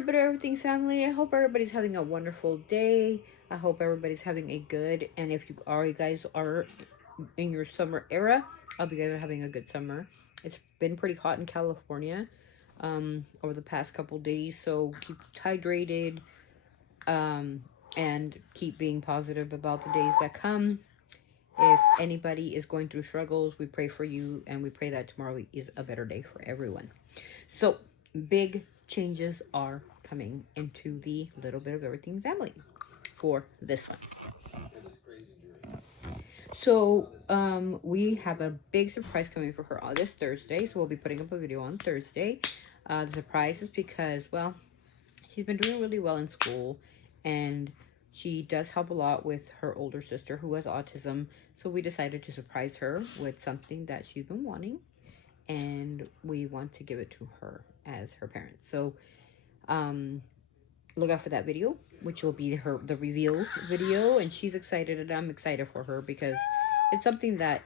little bit of everything, family. I hope everybody's having a wonderful day. I hope everybody's having a good, and if you guys are in your summer era, I hope you guys are having a good summer. It's been pretty hot in California over the past couple days, so keep hydrated and keep being positive about the days that come. If anybody is going through struggles, we pray for you, and we pray that tomorrow is a better day for everyone. So, big changes are coming into the Little Bit of Everything family for this one. So, we have a big surprise coming for her this Thursday, so we'll be putting up a video on Thursday. The surprise is because, well, she's been doing really well in school, and she does help a lot with her older sister who has autism. So we decided to surprise her with something that she's been wanting, and we want to give it to her as her parents. So look out for that video, which will be the reveal video, and she's excited, and I'm excited for her because it's something that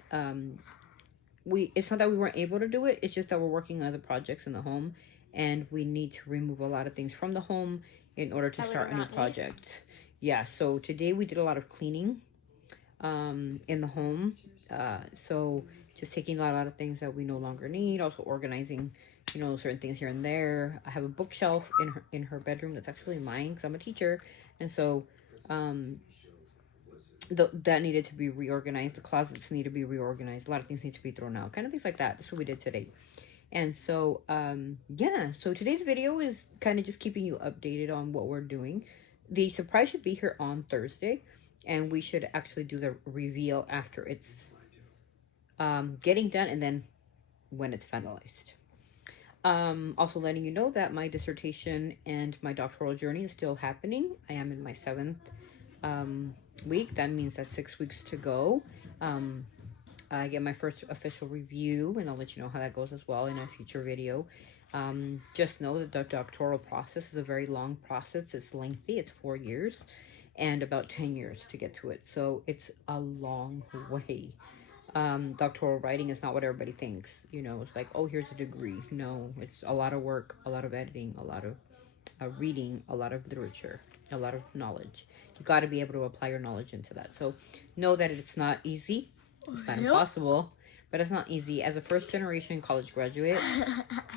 it's not that we weren't able to do it, it's just that we're working on other projects in the home, and we need to remove a lot of things from the home in order to start a new project. Yeah, so today we did a lot of cleaning in the home. So just taking a lot of things that we no longer need, also organizing, certain things here and there. I have a bookshelf in her bedroom that's actually mine because I'm a teacher, and so that needed to be reorganized. The closets need to be reorganized. A lot of things need to be thrown out, kind of things like that. That's what we did today. And so yeah, so today's video is kind of just keeping you updated on what we're doing. The surprise should be here on Thursday, and we should actually do the reveal after it's getting done, and then when it's finalized. Also letting you know that my dissertation and my doctoral journey is still happening. I am in my 7th week. That means that's 6 weeks to go. I get my first official review, and I'll let you know how that goes as well in a future video. Just know that the doctoral process is a very long process. It's lengthy. It's 4 years and about 10 years to get to it. So it's a long way. Doctoral writing is not what everybody thinks. It's like, oh, here's a degree. No, it's a lot of work, a lot of editing, a lot of reading, a lot of literature, a lot of knowledge. You got to be able to apply your knowledge into that. So know that it's not easy. It's not impossible, but it's not easy. As a first-generation college graduate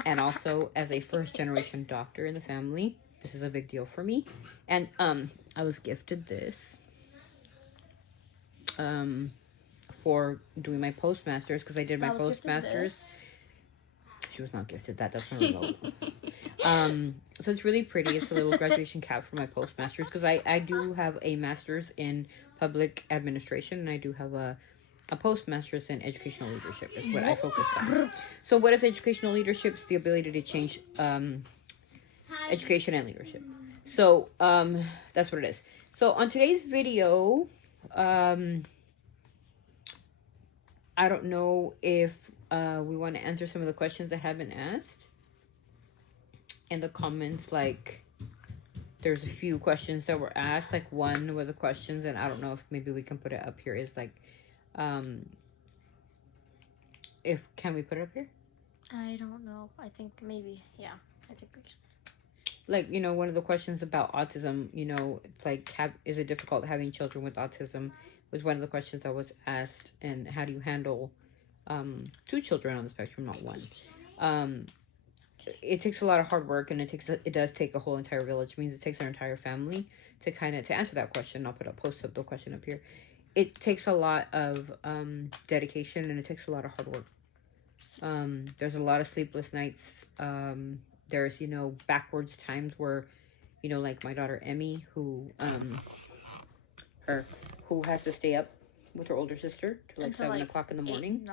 and also as a first-generation doctor in the family, this is a big deal for me. And I was gifted this for doing my postmasters, because I did my postmasters. She was not gifted that. That's my remote. So it's really pretty. It's a little graduation cap for my postmasters, because I do have a master's in public administration, and I do have a postmaster's in educational leadership is what I focus on. So what is educational leadership? It's the ability to change education and leadership. So that's what it is. So on today's video, I don't know if we want to answer some of the questions that have been asked in the comments. Like, there's a few questions that were asked. Like, one were the questions, and I don't know if maybe we can put it up here, is like, can we put it up here? I don't know. I think maybe, yeah, I think we can. Like, one of the questions about autism, it's like, is it difficult having children with autism? Was one of the questions that was asked. And how do you handle 2 children on the spectrum, not 1? It takes a lot of hard work, and it does take a whole entire village. It means it takes our entire family to answer that question. I'll post up the question up here. It takes a lot of dedication, and it takes a lot of hard work. There's a lot of sleepless nights. There's, backwards times where, like my daughter Emmy, who has to stay up with her older sister till like 7 o'clock in the morning,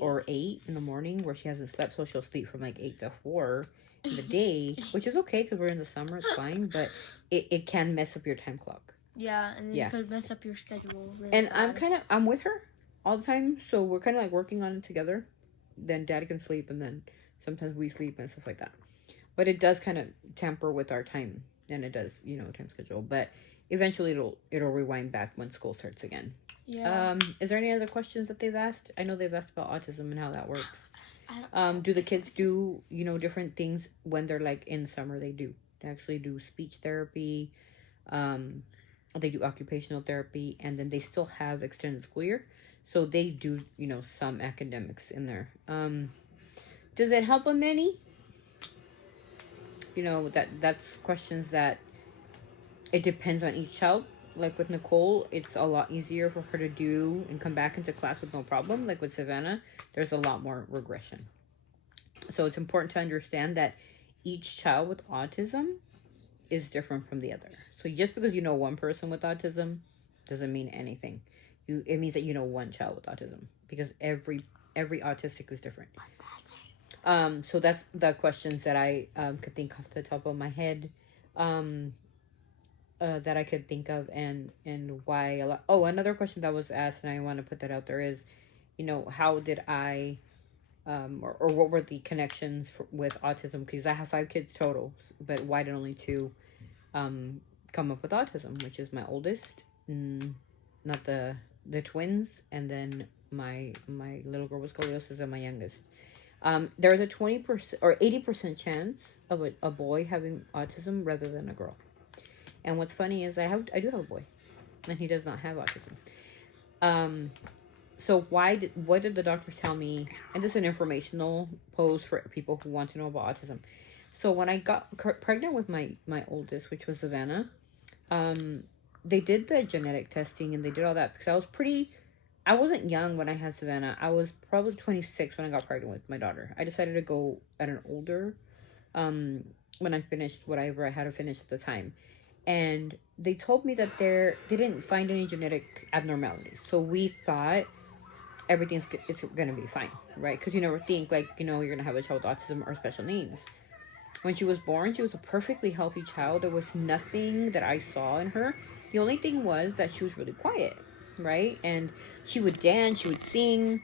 or 8 in the morning, where she hasn't slept, so she'll sleep from like 8 to 4 in the day, which is okay because we're in the summer, it's fine, but it can mess up your time clock. Yeah, and then it could mess up your schedule. Really and bad. I'm with her all the time, so we're kind of like working on it together. Then Daddy can sleep, and then sometimes we sleep and stuff like that. But it does kind of tamper with our time, and it does, time schedule. But eventually it'll rewind back when school starts again. Yeah. Is there any other questions that they've asked? I know they've asked about autism and how that works. Do the kids do, different things when they're like in summer? They do. They actually do speech therapy. Um, they do occupational therapy, and then they still have extended school year. So they do, some academics in there. Does it help them any? That's questions that it depends on each child. Like with Nicole, it's a lot easier for her to do and come back into class with no problem. Like with Savannah, there's a lot more regression. So it's important to understand that each child with autism is different from the other. So just because you know one person with autism doesn't mean anything. It means that you know one child with autism, because every autistic is different. So that's the questions that I could think off the top of my head. That I could think of, and why a lot. Oh, another question that was asked, and I want to put that out there is, how did I, or what were the connections with autism? Because I have 5 kids total, but why did only 2 come up with autism? Which is my oldest, not the twins, and then my little girl with scoliosis, and my youngest. There's a 20% or 80% chance of a boy having autism rather than a girl. And what's funny is I do have a boy, and he does not have autism. So what did the doctors tell me? And this is an informational post for people who want to know about autism. So when I got pregnant with my oldest, which was Savannah, they did the genetic testing and they did all that, because I wasn't young when I had Savannah. I was probably 26 when I got pregnant with my daughter. I decided to go at an older, when I finished whatever I had to finish at the time. And they told me that they didn't find any genetic abnormalities. So we thought it's going to be fine, right? Because you never think, like, you're going to have a child with autism or special needs. When she was born, she was a perfectly healthy child. There was nothing that I saw in her. The only thing was that she was really quiet, right? And she would dance, she would sing,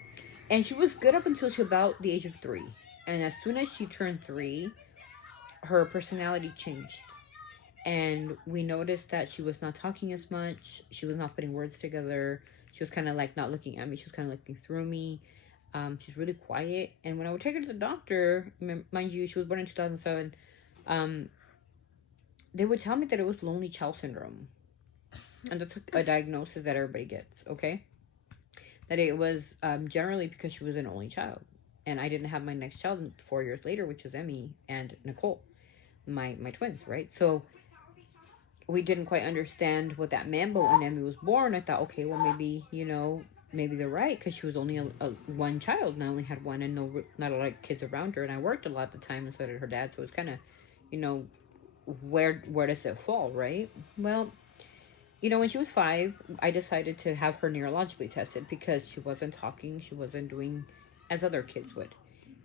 and she was good up until she was about the age of 3. And as soon as she turned 3, her personality changed. And we noticed that she was not talking as much. She was not putting words together. She was kind of like not looking at me. She was kind of looking through me. She's really quiet. And when I would take her to the doctor, mind you, she was born in 2007. They would tell me that it was lonely child syndrome. And that's a diagnosis that everybody gets, okay? That it was generally because she was an only child. And I didn't have my next child 4 years later, which was Emmy and Nicole, my twins, right? So we didn't quite understand what that meant, but when Emmy was born, I thought, okay, well, maybe, maybe they're right, because she was only a one child, and I only had one, and not a lot of kids around her, and I worked a lot at the time, and so did her dad, so it's kind of, where does it fall, right? Well, when she was 5, I decided to have her neurologically tested, because she wasn't talking, she wasn't doing as other kids would,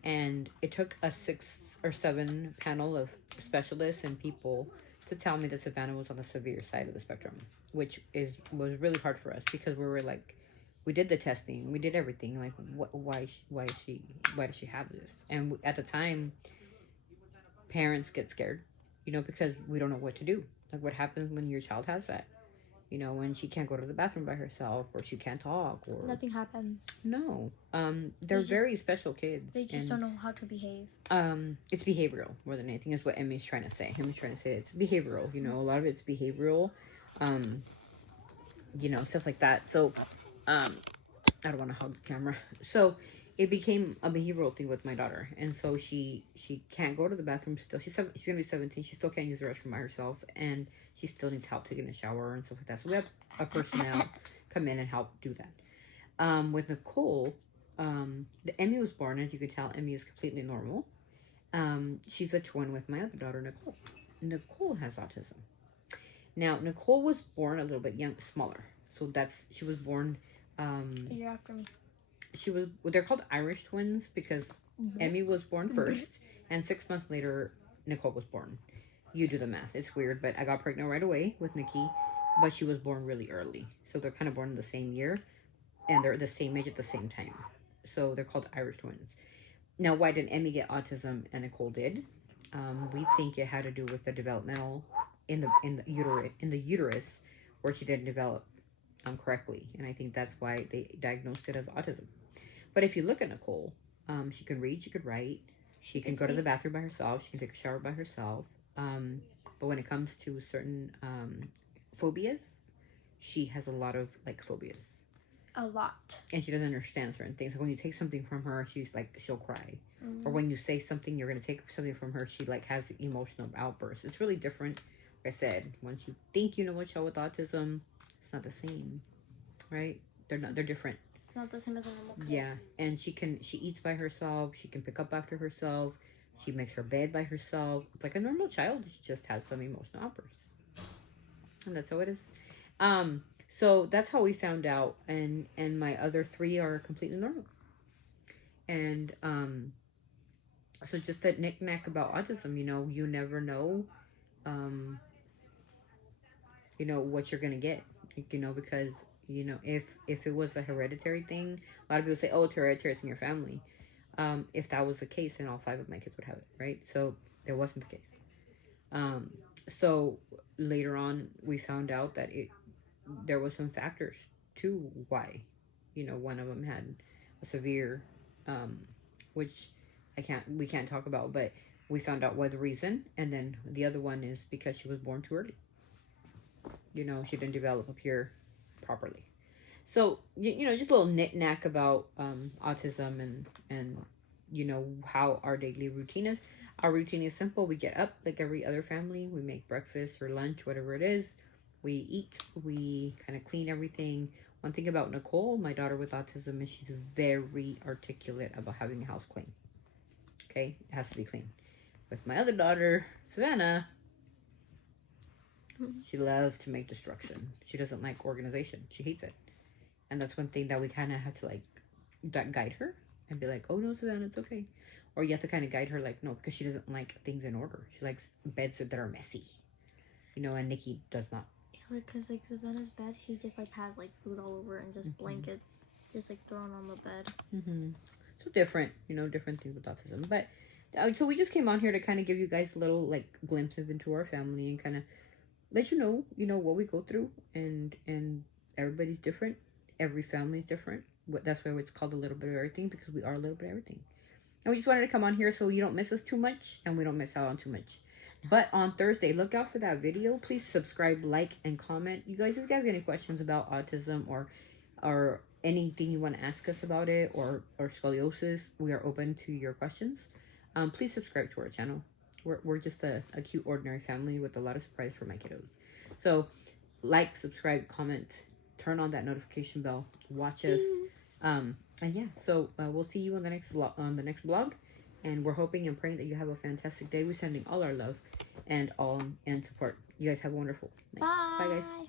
and it took a 6 or 7 panel of specialists and people to tell me that Savannah was on the severe side of the spectrum, which was really hard for us, because we were like, we did the testing, we did everything, like, why does she have this? And at the time, parents get scared, because we don't know what to do. Like, what happens when your child has that? When she can't go to the bathroom by herself, or she can't talk, or Nothing happens. No. They're very special kids. They just don't know how to behave. It's behavioral more than anything, is what Emmy's trying to say. Emmy's trying to say it's behavioral. A lot of it's behavioral. Stuff like that. So, I don't want to hug the camera. So, it became a behavioral thing with my daughter, and so she can't go to the bathroom still. She's gonna be 17. She still can't use the restroom by herself, and she still needs help taking a shower and stuff like that. So we have a personnel come in and help do that. With Nicole, the Emmy was born, as you can tell. Emmy is completely normal. She's a twin with my other daughter, Nicole. Nicole has autism. Now, Nicole was born a little bit smaller. So she was born A year after me. They're called Irish twins, because Emmy was born first, and 6 months later, Nicole was born. You do the math. It's weird, but I got pregnant right away with Nikki, but she was born really early. So they're kind of born in the same year, and they're the same age at the same time. So they're called Irish twins. Now, why did Emmy get autism and Nicole did? We think it had to do with the developmental in the uterus, where she didn't develop correctly, and I think that's why they diagnosed it as autism. But if you look at Nicole, She can read, she could write, she can It's go to the big. bathroom by herself, she can take a shower by herself. But when it comes to certain phobias, she has a lot of like phobias. A lot. And she doesn't understand certain things. So when you take something from her, she's like, she'll cry. Or Mm. when you say something, you're going to take something from her, she like has emotional outbursts. It's really different. Like I said, once you think you know a child with autism, it's not the same, right? They're different. It's not the same as a normal kid. Yeah, and she eats by herself, she can pick up after herself, she makes her bed by herself. It's like a normal child, she just has some emotional outbursts. And that's how it is. So that's how we found out, and my other three are completely normal. And so just that knick-knack about autism, you never know, what you're gonna get, because if it was a hereditary thing, a lot of people say, oh, it's hereditary, it's in your family. If that was the case, then all five of my kids would have it, right? So there wasn't the case. So later on, we found out that there was some factors to why, one of them had a severe, which we can't talk about, but we found out what the reason, and then the other one is because she was born too early. She didn't develop up here properly. So just a little knick-knack about autism and how our daily routine is. Our routine is simple. We get up like every other family. We make breakfast or lunch, whatever it is. We eat. We kind of clean everything. One thing about Nicole, my daughter with autism, is she's very articulate about having the house clean. Okay? It has to be clean. With my other daughter, Savannah, she loves to make destruction. She doesn't like organization. She hates it. And that's one thing that we kind of have to guide her and be like, oh no, Savannah, it's okay. Or you have to kind of guide her like, no, because she doesn't like things in order. She likes beds that are messy. And Nikki does not. Yeah, because Savannah's bed, she just has food all over and just blankets just thrown on the bed. Mm-hmm. So different, different things with autism. But so we just came on here to kind of give you guys a little glimpse into our family and kind of let you know what we go through, and everybody's different. Every family is different. That's why it's called a little bit of everything, because we are a little bit of everything. And we just wanted to come on here so you don't miss us too much and we don't miss out on too much. But on Thursday, look out for that video. Please subscribe, like, and comment. You guys, if you guys have any questions about autism or anything you want to ask us about it, or scoliosis, we are open to your questions. Please subscribe to our channel. We're just a cute, ordinary family with a lot of surprise for my kiddos. So, like, subscribe, comment, turn on that notification bell, watch us. And yeah, so we'll see you on the next vlog. And we're hoping and praying that you have a fantastic day. We're sending all our love and support. You guys have a wonderful night. Bye. Bye, guys.